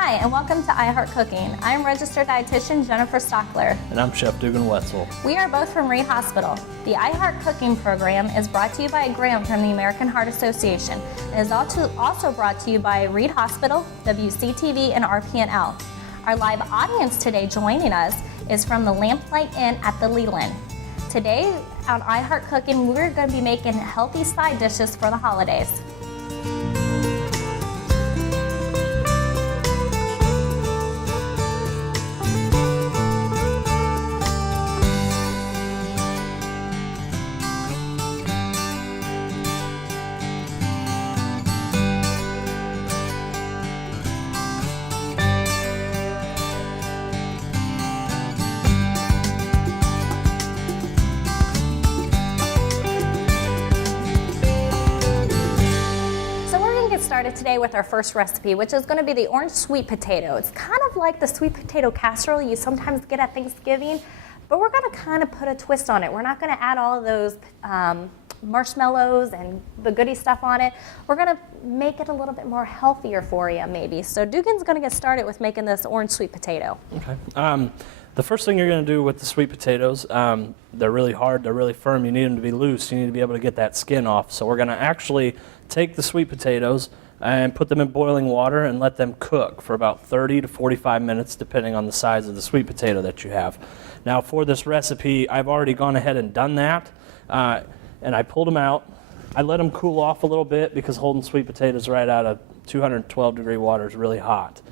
Hi, and welcome to iHeart Cooking. I'm registered dietitian Jennifer Stachler. And I'm Chef Dugan Wetzel. We are both from Reid Hospital. The iHeart Cooking program is brought to you by a grant from the American Heart Association. It is also brought to you by Reid Hospital, WCTV, and RPNL. Our live audience today joining us is from the Lamplight Inn at the Leland. Today on iHeart Cooking, we're going to be making healthy side dishes for the holidays. Started today with our first recipe, which is going to be the orange sweet potato. It's kind of like the sweet potato casserole you sometimes get at Thanksgiving, but we're going to kind of put a twist on it. We're not going to add all of those marshmallows and the goody stuff on it. We're going to make it a little bit more healthier for you, maybe. So Dugan's going to get started with making this orange sweet potato. Okay. The first thing you're going to do with the sweet potatoes, they're really hard, they're really firm. You need them to be loose. You need to be able to get that skin off. So we're going to actually take the sweet potatoes and put them in boiling water and let them cook for about 30 to 45 minutes, depending on the size of the sweet potato that you have. Now for this recipe, I've already gone ahead and done that, and I pulled them out. I let them cool off a little bit because holding sweet potatoes right out of 212 degree water is really hot.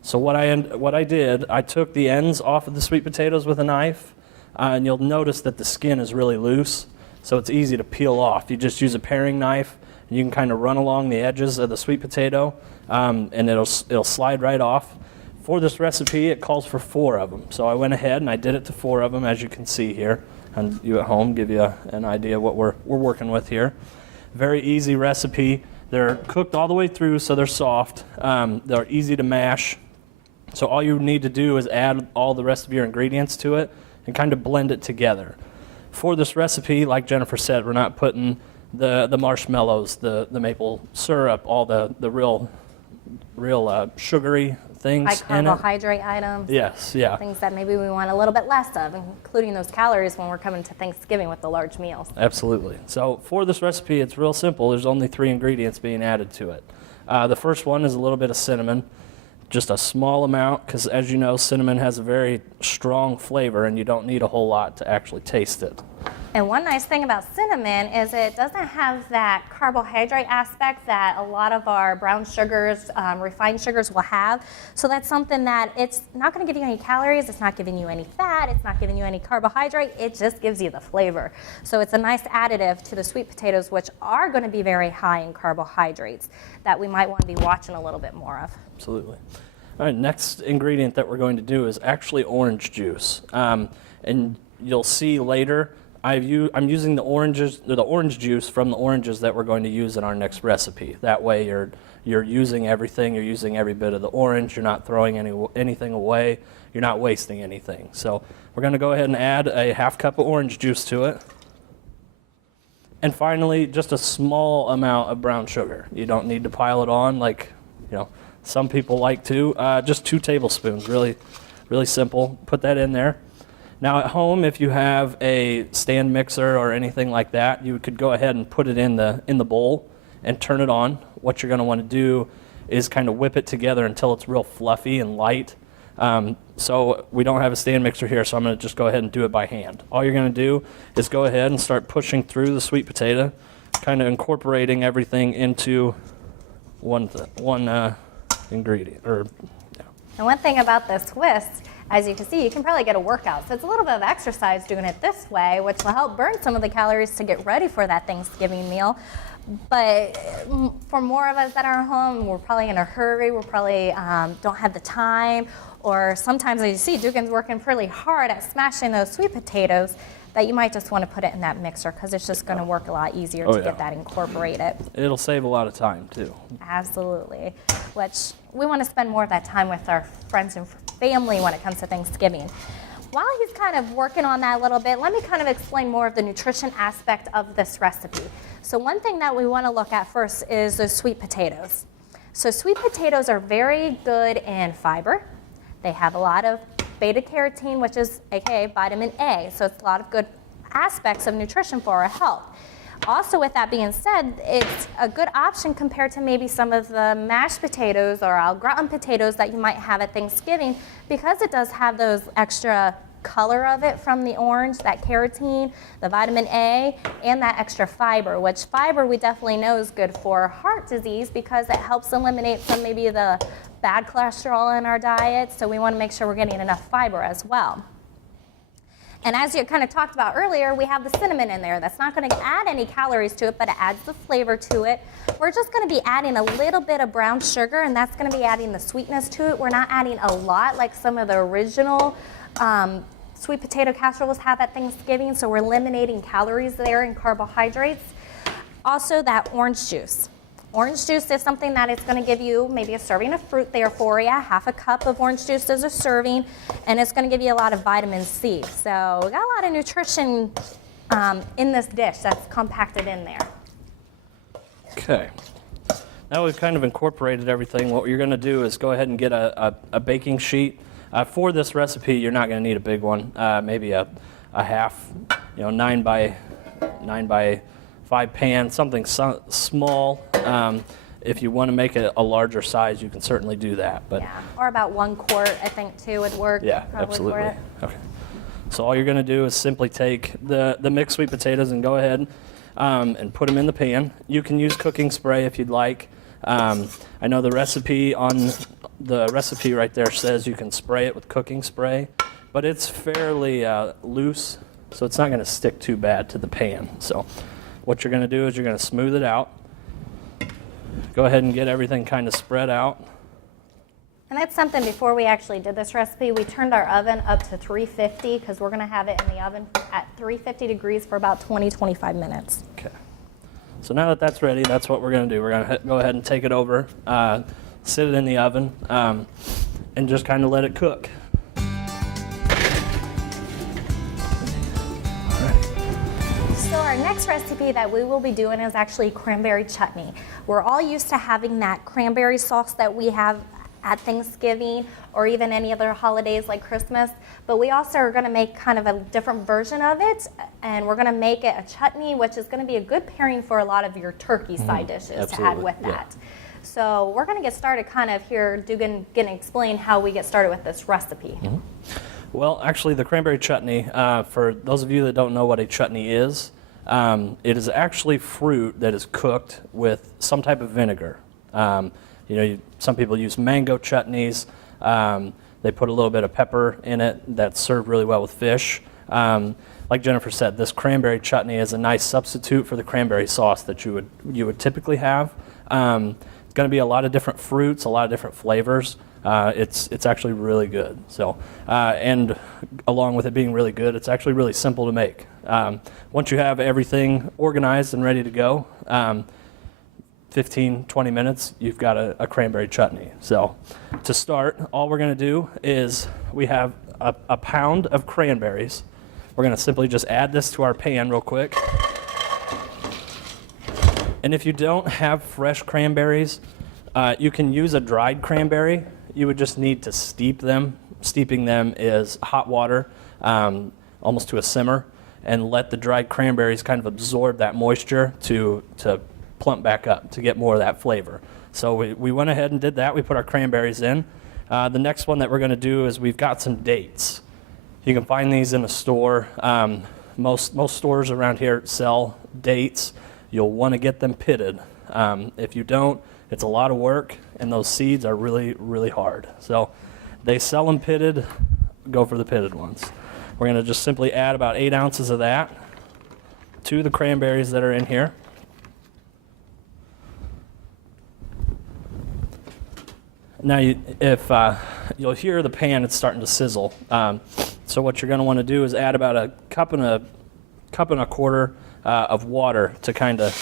So what I did, I took the ends off of the sweet potatoes with a knife, and you'll notice that the skin is really loose, so it's easy to peel off. You just use a paring knife, and you can kind of run along the edges of the sweet potato, and it'll slide right off. For this recipe, it calls for 4 of them. So I went ahead and I did it to 4 of them, as you can see here. And you at home, give you an idea of what we're working with here. Very easy recipe. They're cooked all the way through, so they're soft. They're easy to mash. So all you need to do is add all the rest of your ingredients to it and kind of blend it together. For this recipe, like Jennifer said, we're not putting the marshmallows, the maple syrup, all the real sugary things high carbohydrate items. Yes, yeah. Things that maybe we want a little bit less of, including those calories when we're coming to Thanksgiving with the large meals. Absolutely. So for this recipe, it's real simple. There's only 3 ingredients being added to it. The first one is a little bit of cinnamon, just a small amount, because as you know, cinnamon has a very strong flavor and you don't need a whole lot to actually taste it. And one nice thing about cinnamon is it doesn't have that carbohydrate aspect that a lot of our brown sugars, refined sugars will have. So that's something that it's not going to give you any calories, it's not giving you any fat, it's not giving you any carbohydrate, it just gives you the flavor. So it's a nice additive to the sweet potatoes, which are going to be very high in carbohydrates that we might want to be watching a little bit more of. Absolutely. All right, next ingredient that we're going to do is actually orange juice. And you'll see later, I'm using the orange juice from the oranges that we're going to use in our next recipe. That way you're using everything, you're using every bit of the orange, you're not throwing anything away, you're not wasting anything. So we're going to go ahead and add a ½ cup of orange juice to it. And finally, just a small amount of brown sugar. You don't need to pile it on like, some people like to. Just 2 tablespoons, really, really simple. Put that in there. Now at home, if you have a stand mixer or anything like that, you could go ahead and put it in the bowl and turn it on. What you're going to want to do is kind of whip it together until it's real fluffy and light. So we don't have a stand mixer here, so I'm going to just go ahead and do it by hand. All you're going to do is go ahead and start pushing through the sweet potato, kind of incorporating everything into one ingredient. And one thing about this twist, as you can see, you can probably get a workout. So it's a little bit of exercise doing it this way, which will help burn some of the calories to get ready for that Thanksgiving meal. But for more of us that are home, we're probably in a hurry, we probably don't have the time, or sometimes, as you see, Dugan's working pretty hard at smashing those sweet potatoes, that you might just want to put it in that mixer because it's just going to work a lot easier to get that incorporated. It'll save a lot of time too. Absolutely, which we want to spend more of that time with our friends and family when it comes to Thanksgiving. While he's kind of working on that a little bit, let me kind of explain more of the nutrition aspect of this recipe. So one thing that we want to look at first is those sweet potatoes. So sweet potatoes are very good in fiber. They have a lot of beta carotene, which is aka vitamin A. So it's a lot of good aspects of nutrition for our health. Also, with that being said, it's a good option compared to maybe some of the mashed potatoes or au gratin potatoes that you might have at Thanksgiving, because it does have those extra color of it from the orange, that carotene, the vitamin A, and that extra fiber, which fiber we definitely know is good for heart disease because it helps eliminate some maybe the bad cholesterol in our diet. So we want to make sure we're getting enough fiber as well. And as you kind of talked about earlier, we have the cinnamon in there. That's not going to add any calories to it, but it adds the flavor to it. We're just going to be adding a little bit of brown sugar, and that's going to be adding the sweetness to it. We're not adding a lot like some of the original sweet potato casseroles have at Thanksgiving, so we're eliminating calories there and carbohydrates. Also, that orange juice. Orange juice is something that it's going to give you maybe a serving of fruit there for you. Half a cup of orange juice is a serving, and it's going to give you a lot of vitamin C. So we got a lot of nutrition in this dish that's compacted in there. Okay. Now we've kind of incorporated everything. What you're going to do is go ahead and get a baking sheet. For this recipe, you're not going to need a big one. Maybe a half, 9 by 5 pan, something small. If you want to make it a larger size, you can certainly do that. But yeah, or about 1 quart, I think, too, would work. Yeah, absolutely. Okay. So all you're going to do is simply take the mixed sweet potatoes and go ahead and put them in the pan. You can use cooking spray if you'd like. I know the recipe right there says you can spray it with cooking spray, but it's fairly loose, so it's not going to stick too bad to the pan. So what you're going to do is you're going to smooth it out. Go ahead and get everything kind of spread out. And that's something, before we actually did this recipe, we turned our oven up to 350 because we're going to have it in the oven at 350 degrees for about 20-25 minutes. Okay. So now that that's ready, that's what we're going to do. We're going to go ahead and take it over, sit it in the oven, and just kind of let it cook. So our next recipe that we will be doing is actually cranberry chutney. We're all used to having that cranberry sauce that we have at Thanksgiving or even any other holidays like Christmas, but we also are going to make kind of a different version of it, and we're going to make it a chutney, which is going to be a good pairing for a lot of your turkey side dishes Absolutely. to add with that. So we're going to get started kind of here. Dugan going to explain how we get started with this recipe. Well, actually, the cranberry chutney, for those of you that don't know what a chutney is, it is actually fruit that is cooked with some type of vinegar. Some people use mango chutneys. They put a little bit of pepper in it. That's served really well with fish. Like Jennifer said, this cranberry chutney is a nice substitute for the cranberry sauce that you would typically have. It's going to be a lot of different fruits, a lot of different flavors. It's actually really good. So, and along with it being really good, it's actually really simple to make. Once you have everything organized and ready to go, 15-20 minutes, you've got a cranberry chutney. So to start, all we're going to do is we have a pound of cranberries. We're going to simply just add this to our pan real quick. And if you don't have fresh cranberries, you can use a dried cranberry. You would just need to steep them. Steeping them is hot water, almost to a simmer, and let the dried cranberries kind of absorb that moisture to plump back up to get more of that flavor. So we went ahead and did that. We put our cranberries in. The next one that we're going to do is we've got some dates. You can find these in a store. Most stores around here sell dates. You'll want to get them pitted. If you don't, it's a lot of work, and those seeds are really, really hard. So they sell them pitted. Go for the pitted ones. We're going to just simply add about 8 ounces of that to the cranberries that are in here. Now, you'll hear the pan, it's starting to sizzle. So what you're going to want to do is add about a cup and a quarter of water to kind of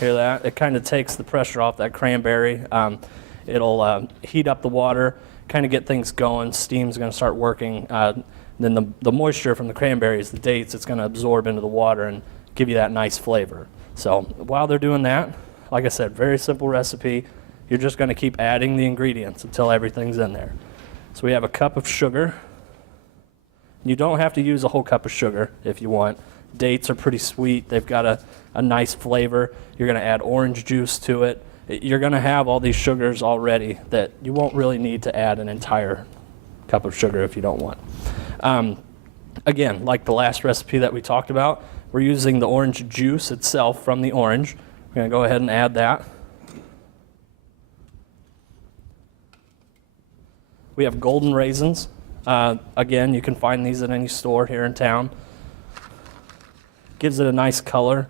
hear that. It kind of takes the pressure off that cranberry. It'll heat up the water, kind of get things going. Steam's going to start working. Then the moisture from the cranberries, the dates, it's going to absorb into the water and give you that nice flavor. So while they're doing that, like I said, very simple recipe. You're just going to keep adding the ingredients until everything's in there. So we have a cup of sugar. You don't have to use a whole cup of sugar if you want. Dates are pretty sweet. They've got a nice flavor. You're going to add orange juice to it. You're going to have all these sugars already that you won't really need to add an entire cup of sugar if you don't want. Again, like the last recipe that we talked about, we're using the orange juice itself from the orange. We're going to go ahead and add that. We have golden raisins. Again, you can find these at any store here in town. Gives it a nice color.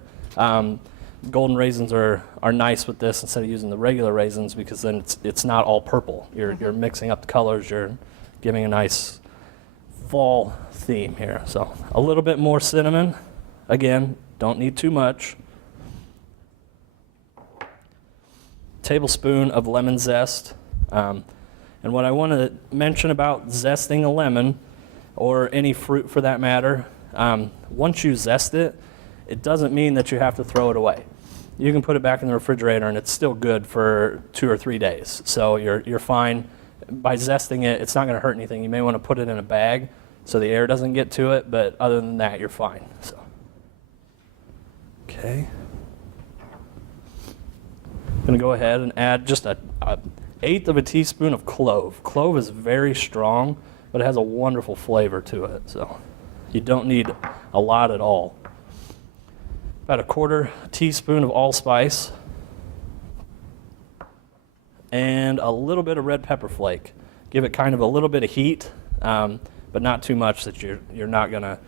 Golden raisins are nice with this instead of using the regular raisins, because then it's not all purple. You're mixing up the colors. You're giving a nice fall theme here. So a little bit more cinnamon. Again, don't need too much. Tablespoon of lemon zest. And what I want to mention about zesting a lemon, or any fruit for that matter, once you zest it, it doesn't mean that you have to throw it away. You can put it back in the refrigerator and it's still good for 2 or 3 days. So you're fine. By zesting it, it's not going to hurt anything. You may want to put it in a bag so the air doesn't get to it, but other than that, you're fine. So, okay. I'm going to go ahead and add just an 1/8 of a teaspoon of clove. Clove is very strong, but it has a wonderful flavor to it. So you don't need a lot at all. About 1/4 teaspoon of allspice, and a little bit of red pepper flake. Give it kind of a little bit of heat, but not too much that you're not going to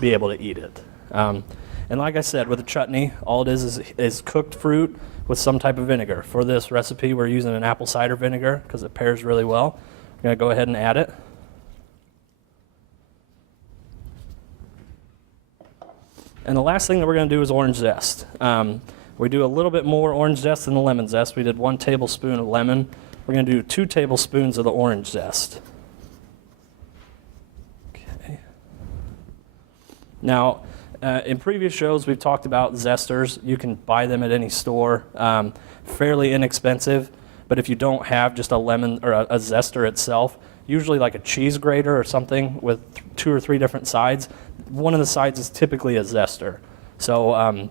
be able to eat it. And like I said, with a chutney, all it is cooked fruit with some type of vinegar. For this recipe, we're using an apple cider vinegar because it pairs really well. I'm going to go ahead and add it. And the last thing that we're going to do is orange zest. We do a little bit more orange zest than the lemon zest. We did 1 tablespoon of lemon. We're going to do 2 tablespoons of the orange zest. Okay. Now, in previous shows, we've talked about zesters. You can buy them at any store, fairly inexpensive. But if you don't have just a lemon or a zester itself, usually like a cheese grater or something with 2 or 3 different sides, one of the sides is typically a zester. So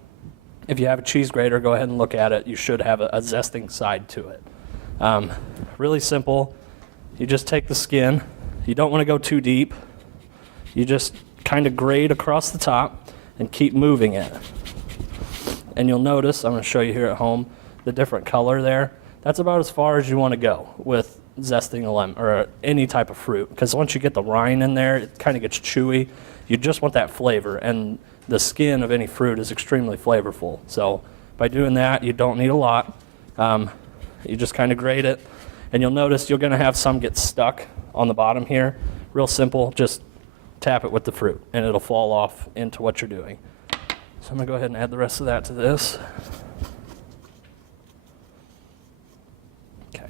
if you have a cheese grater, go ahead and look at it. You should have a zesting side to it. Really simple. You just take the skin. You don't want to go too deep. You just kind of grate across the top and keep moving it. And you'll notice, I'm going to show you here at home, the different color there. That's about as far as you want to go with zesting a lemon or any type of fruit, because once you get the rind in there, it kind of gets chewy. You just want that flavor, and the skin of any fruit is extremely flavorful. So by doing that, you don't need a lot. You just kind of grate it, and you'll notice you're going to have some get stuck on the bottom here. Real simple, just tap it with the fruit, and it'll fall off into what you're doing. So I'm going to go ahead and add the rest of that to this. Okay.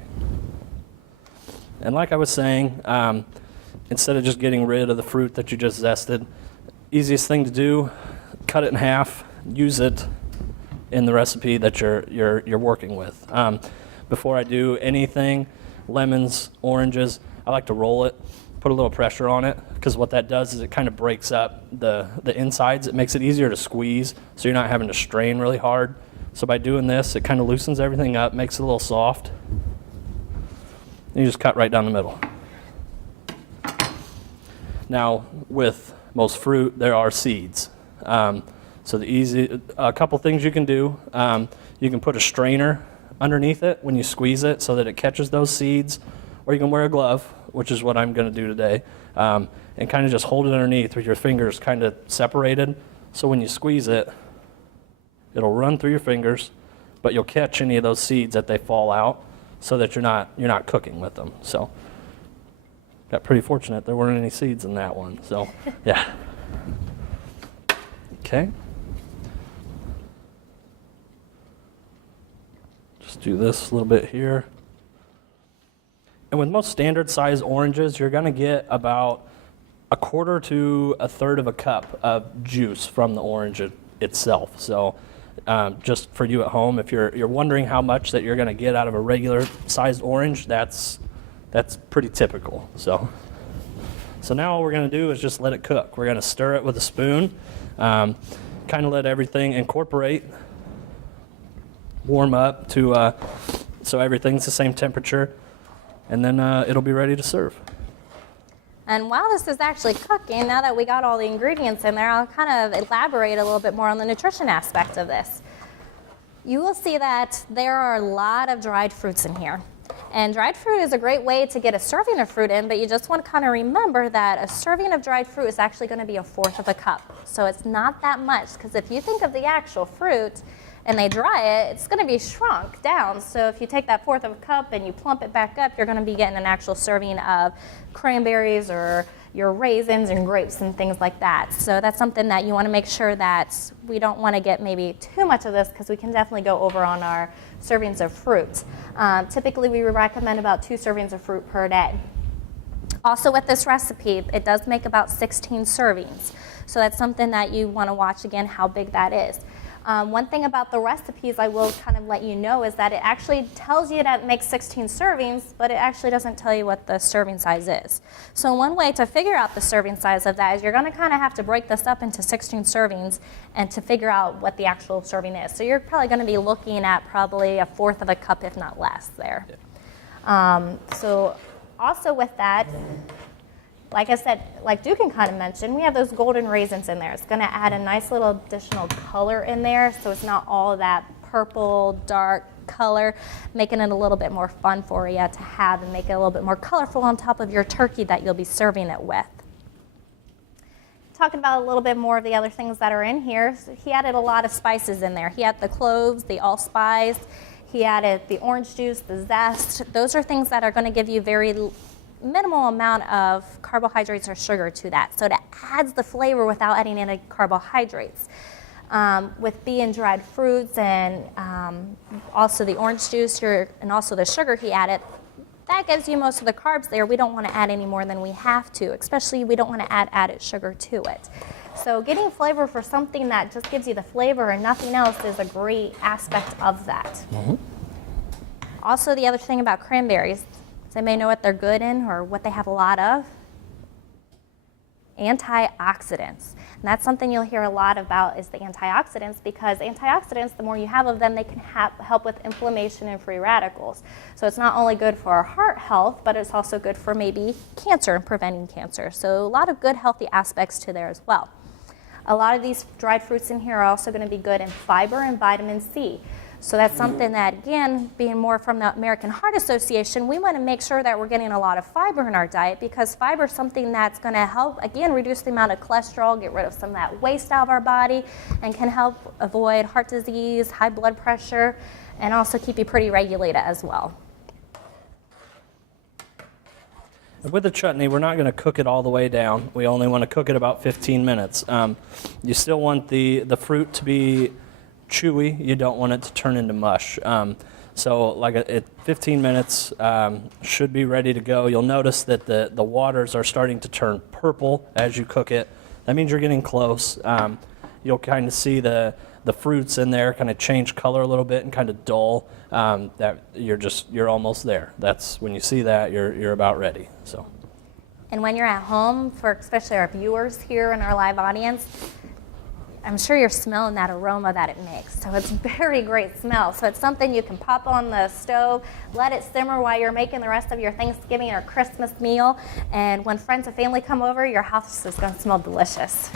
And like I was saying, instead of just getting rid of the fruit that you just zested, easiest thing to do, cut it in half, use it in the recipe that you're working with. Before I do anything, lemons, oranges, I like to roll it, put a little pressure on it, because what that does is it kind of breaks up the insides. It makes it easier to squeeze, so you're not having to strain really hard. So by doing this, it kind of loosens everything up, makes it a little soft. And you just cut right down the middle. Now, with most fruit, there are seeds. So a couple things you can do. You can put a strainer underneath it when you squeeze it so that it catches those seeds, or you can wear a glove, which is what I'm going to do today, and kind of just hold it underneath with your fingers kind of separated. So when you squeeze it, it'll run through your fingers, but you'll catch any of those seeds that they fall out, so that you're not cooking with them. So got pretty fortunate there weren't any seeds in that one. So yeah. Okay. Just do this a little bit here. And with most standard size oranges, you're going to get about 1/4 to 1/3 of a cup of juice from the orange itself. So just for you at home. If you're wondering how much that you're going to get out of a regular sized orange, that's pretty typical. So now all we're going to do is just let it cook. We're going to stir it with a spoon, kind of let everything incorporate, warm up to so everything's the same temperature, and then it'll be ready to serve. And while this is actually cooking, now that we got all the ingredients in there, I'll kind of elaborate a little bit more on the nutrition aspect of this. You will see that there are a lot of dried fruits in here. And dried fruit is a great way to get a serving of fruit in, but you just want to kind of remember that a serving of dried fruit is actually going to be 1/4 of a cup. So it's not that much, because if you think of the actual fruit and they dry it, it's going to be shrunk down. So if you take that 1/4 of a cup and you plump it back up, you're going to be getting an actual serving of cranberries or your raisins and grapes and things like that. So that's something that you want to make sure that we don't want to get maybe too much of this, because we can definitely go over on our servings of fruit. Typically we would recommend about 2 servings of fruit per day. Also with this recipe, it does make about 16 servings. So that's something that you want to watch again how big that is. One thing about the recipes I will kind of let you know is that it actually tells you that it makes 16 servings, but it actually doesn't tell you what the serving size is. So one way to figure out the serving size of that is you're going to kind of have to break this up into 16 servings and to figure out what the actual serving is. So you're probably going to be looking at probably 1/4 of a cup, if not less there. So also with that, like I said, like Dugan kind of mentioned, we have those golden raisins in there. It's going to add a nice little additional color in there, so it's not all that purple, dark color, making it a little bit more fun for you to have and make it a little bit more colorful on top of your turkey that you'll be serving it with. Talking about a little bit more of the other things that are in here, so he added a lot of spices in there. He had the cloves, the allspice, he added the orange juice, the zest. Those are things that are going to give you very minimal amount of carbohydrates or sugar to that. So it adds the flavor without adding any carbohydrates. With being dried fruits and also the orange juice and also the sugar he added, that gives you most of the carbs there. We don't want to add any more than we have to, especially we don't want to add added sugar to it. So getting flavor for something that just gives you the flavor and nothing else is a great aspect of that. Mm-hmm. Also, the other thing about cranberries, they may know what they're good in or what they have a lot of. Antioxidants. And that's something you'll hear a lot about is the antioxidants, because antioxidants, the more you have of them, they can help with inflammation and free radicals. So it's not only good for our heart health, but it's also good for maybe cancer and preventing cancer. So a lot of good healthy aspects to there as well. A lot of these dried fruits in here are also going to be good in fiber and vitamin C. So that's something that, again, being more from the American Heart Association, we want to make sure that we're getting a lot of fiber in our diet, because fiber is something that's going to help, again, reduce the amount of cholesterol, get rid of some of that waste out of our body, and can help avoid heart disease, high blood pressure, and also keep you pretty regulated as well. With the chutney, we're not going to cook it all the way down. We only want to cook it about 15 minutes. You still want the fruit to be chewy. You don't want it to turn into mush. So like at 15 minutes should be ready to go. You'll notice that the waters are starting to turn purple as you cook it. That means you're getting close. You'll kind of see the fruits in there kind of change color a little bit and kind of dull. That you're almost there. That's when you see that you're about ready. So. And when you're at home, for especially our viewers here in our live audience, I'm sure you're smelling that aroma that it makes. So it's a very great smell. So it's something you can pop on the stove, let it simmer while you're making the rest of your Thanksgiving or Christmas meal. And when friends and family come over, your house is going to smell delicious.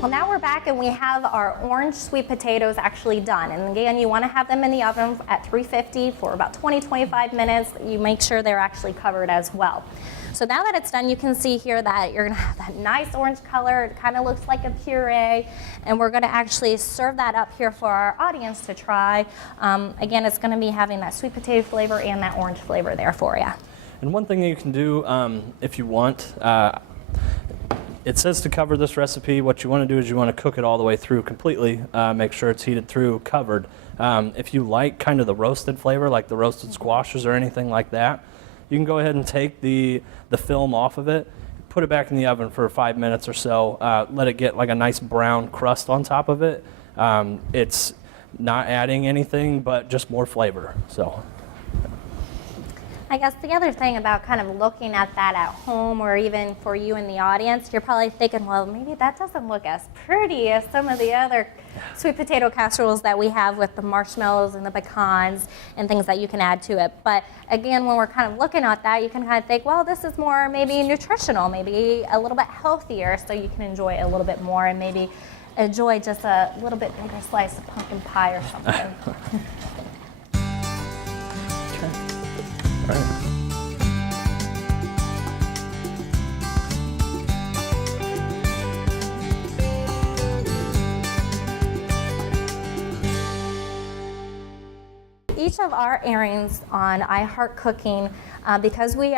Well, now we're back and we have our orange sweet potatoes actually done. And again, you want to have them in the oven at 350 for about 20-25 minutes. You make sure they're actually covered as well. So now that it's done, you can see here that you're going to have that nice orange color. It kind of looks like a puree. And we're going to actually serve that up here for our audience to try. Again, it's going to be having that sweet potato flavor and that orange flavor there for you. And one thing you can do if you want, it says to cover this recipe. What you want to do is you want to cook it all the way through completely. Make sure it's heated through, covered. If you like kind of the roasted flavor, like the roasted squashes or anything like that, you can go ahead and take the film off of it, put it back in the oven for 5 minutes or so. Let it get like a nice brown crust on top of it. It's not adding anything, but just more flavor. So. I guess the other thing about kind of looking at that at home, or even for you in the audience, you're probably thinking, well, maybe that doesn't look as pretty as some of the other sweet potato casseroles that we have with the marshmallows and the pecans and things that you can add to it. But again, when we're kind of looking at that, you can kind of think, well, this is more maybe nutritional, maybe a little bit healthier, so you can enjoy it a little bit more and maybe enjoy just a little bit bigger slice of pumpkin pie or something. All right. Each of our airings on iHeart Cooking, because we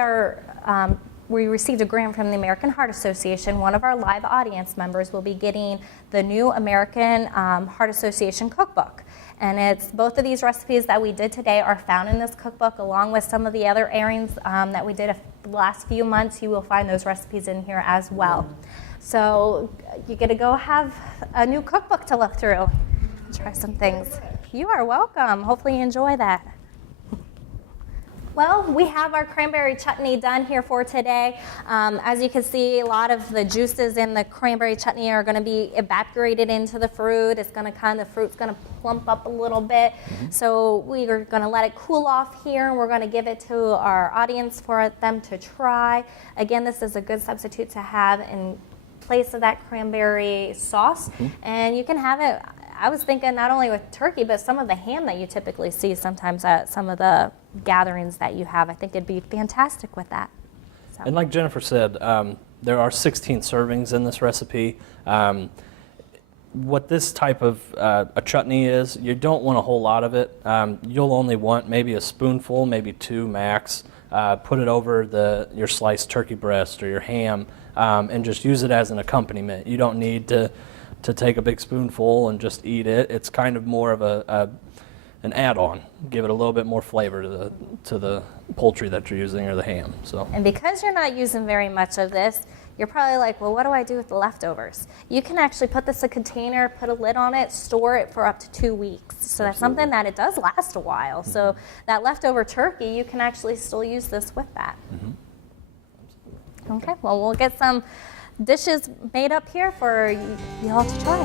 received a grant from the American Heart Association, one of our live audience members will be getting the new American Heart Association cookbook. And it's both of these recipes that we did today are found in this cookbook, along with some of the other airings that we did the last few months. You will find those recipes in here as well. So you get to go have a new cookbook to look through. Try some things. You are welcome. Hopefully you enjoy that. Well, we have our cranberry chutney done here for today. As you can see, a lot of the juices in the cranberry chutney are going to be evaporated into the fruit. It's going to the fruit's going to plump up a little bit. So we are going to let it cool off here, and we're going to give it to our audience for them to try. Again, this is a good substitute to have in place of that cranberry sauce, and you can have it. I was thinking not only with turkey, but some of the ham that you typically see sometimes at some of the gatherings that you have. I think it'd be fantastic with that. So. And like Jennifer said, there are 16 servings in this recipe. What this type of a chutney is, you don't want a whole lot of it. You'll only want maybe a spoonful, maybe 2 max. Put it over your sliced turkey breast or your ham, and just use it as an accompaniment. You don't need to take a big spoonful and just eat it. It's kind of more of an add-on. Give it a little bit more flavor to the poultry that you're using or the ham. So. And because you're not using very much of this, you're probably like, well, what do I do with the leftovers? You can actually put this in a container, put a lid on it, store it for up to 2 weeks. So that's something that it does last a while. So that leftover turkey, you can actually still use this with that. Okay, well, we'll get some dishes made up here for you all to try.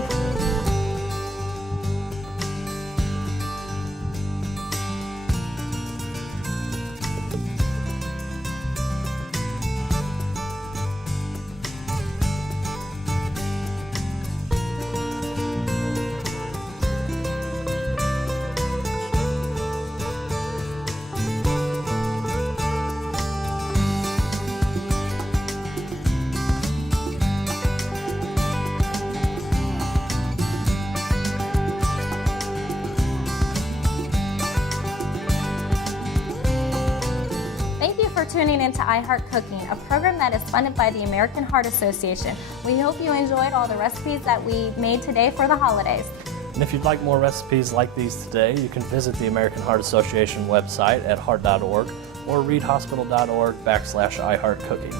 Tuning into iHeart Cooking, a program that is funded by the American Heart Association. We hope you enjoyed all the recipes that we made today for the holidays. And if you'd like more recipes like these today, you can visit the American Heart Association website at heart.org or reidhospital.org/iHeartCooking.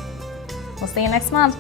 We'll see you next month.